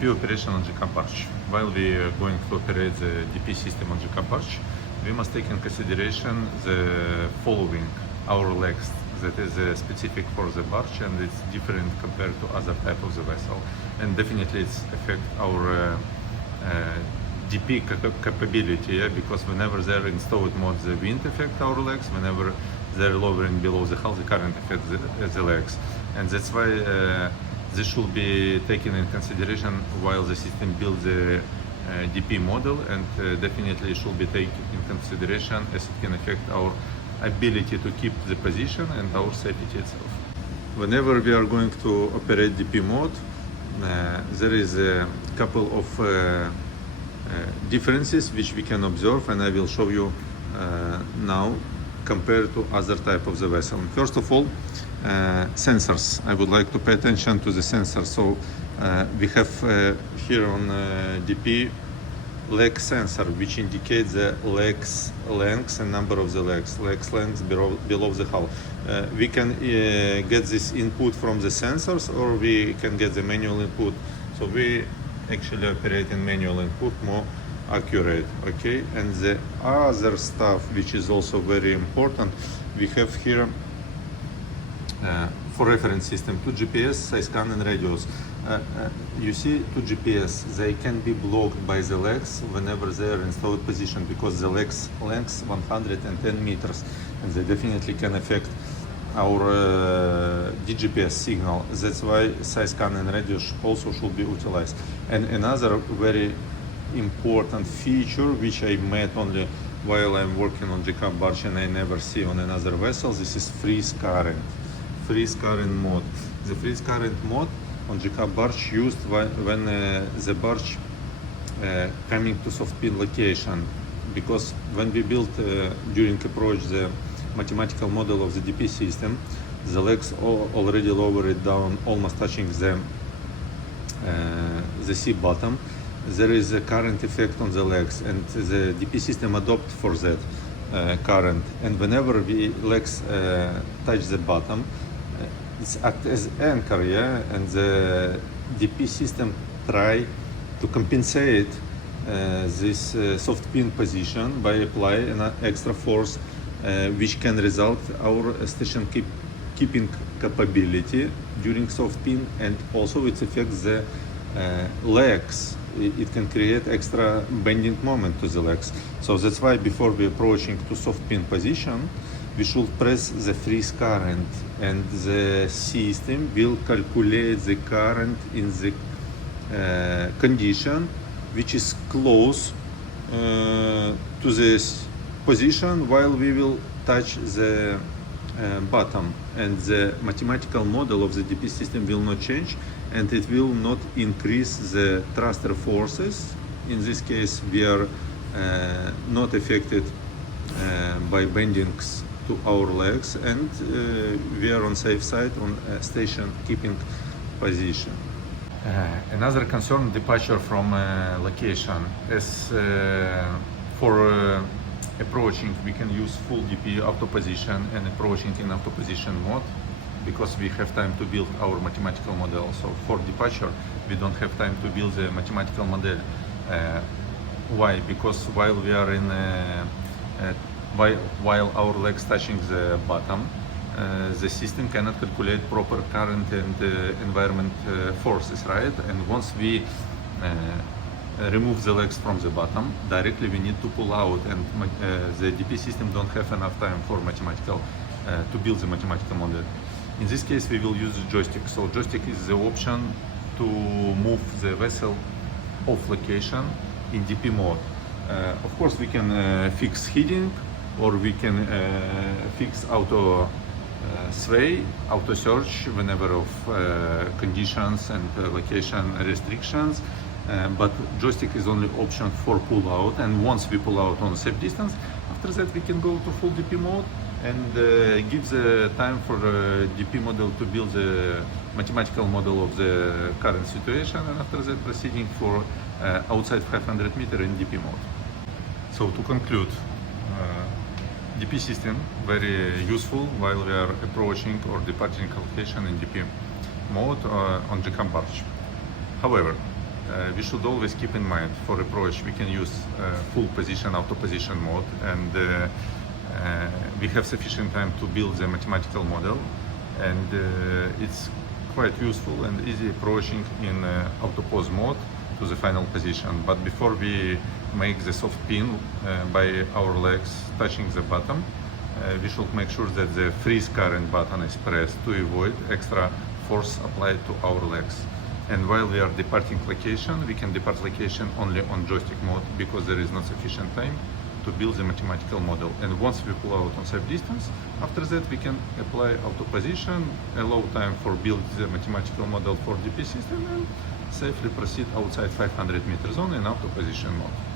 DP operation on JackUp barge. While we are going to operate the DP system on JackUp barge, we must take in consideration the following: our legs, that is specific for the barge and it's different compared to other type of the vessel, and definitely it's affect our DP capability, yeah? Because whenever they're in stowed mode, the wind affect our legs. Whenever they're lowering below the hull, the current affect the legs, and that's why this should be taken in consideration while the system builds the DP model, and definitely should be taken in consideration as it can affect our ability to keep the position and our safety itself. Whenever we are going to operate DP mode, there is a couple of differences which we can observe, and I will show you now compared to other type of the vessel. First of all, sensors. I would like to pay attention to the sensors. So we have here on DP leg sensor, which indicates the legs length and number of the legs length below the hull. We can get this input from the sensors, or we can get the manual input. So we actually operate in manual input, more accurate. Okay, and the other stuff which is also very important, we have here for reference system 2 GPS, side scan and radios. You see 2 GPS, they can be blocked by the legs whenever they are in stowed position, because the legs length 110 meters, and they definitely can affect our DGPS signal. That's why side scan and radios also should be utilized. And another very important feature which I met only while I'm working on JackUp barge and I never see on another vessel, this is freeze current mode. The freeze current mode on JackUp barge used when the barge coming to soft pin location, because when we built during approach the mathematical model of the DP system, the legs already lowered down, almost touching the sea bottom. There is a current effect on the legs, and the DP system adopt for that current. And whenever the legs touch the bottom, it's act as anchor, yeah. And the DP system try to compensate this soft pin position by applying an extra force, which can result our station keeping capability during soft pin, and also it affects the legs. It can create extra bending moment to the legs. So that's why before we approaching to soft pin position, we should press the freeze current, and the system will calculate the current in the condition which is close to this position while we will touch the bottom, and the mathematical model of the DP system will not change, and it will not increase the thruster forces. In this case, we are not affected by bendings to our legs, and we are on safe side on station keeping position. Another concern, departure from location. As for approaching, we can use full DP auto position and approaching in auto position mode, because we have time to build our mathematical model. So for departure, we don't have time to build the mathematical model. Why? Because while we are in while our legs touching the bottom, the system cannot calculate proper current and environment forces, right? And once we remove the legs from the bottom, directly we need to pull out, and the DP system don't have enough time for mathematical to build the mathematical model. In this case, we will use the joystick. So joystick is the option to move the vessel off location in DP mode. Of course, we can fix heading, or we can fix auto sway, auto search whenever of conditions and location restrictions. But joystick is only option for pull out, and once we pull out on safe distance, after that we can go to full DP mode and give the time for the DP model to build the mathematical model of the current situation, and after that proceeding for outside 500 meter in DP mode. So to conclude, DP system very useful while we are approaching or departing location in DP mode on JackUp barge. However, we should always keep in mind for approach we can use full position auto position mode, and we have sufficient time to build the mathematical model, and it's quite useful and easy approaching in auto pose mode to the final position. But before we make the soft pin by our legs touching the bottom, we should make sure that the freeze current button is pressed to avoid extra force applied to our legs. And while we are departing location, we can depart location only on joystick mode because there is not sufficient time to build the mathematical model. And once we pull out on safe distance, after that we can apply auto position, allow time for build the mathematical model for DP system, and safely proceed outside 500 meter zone in auto position mode.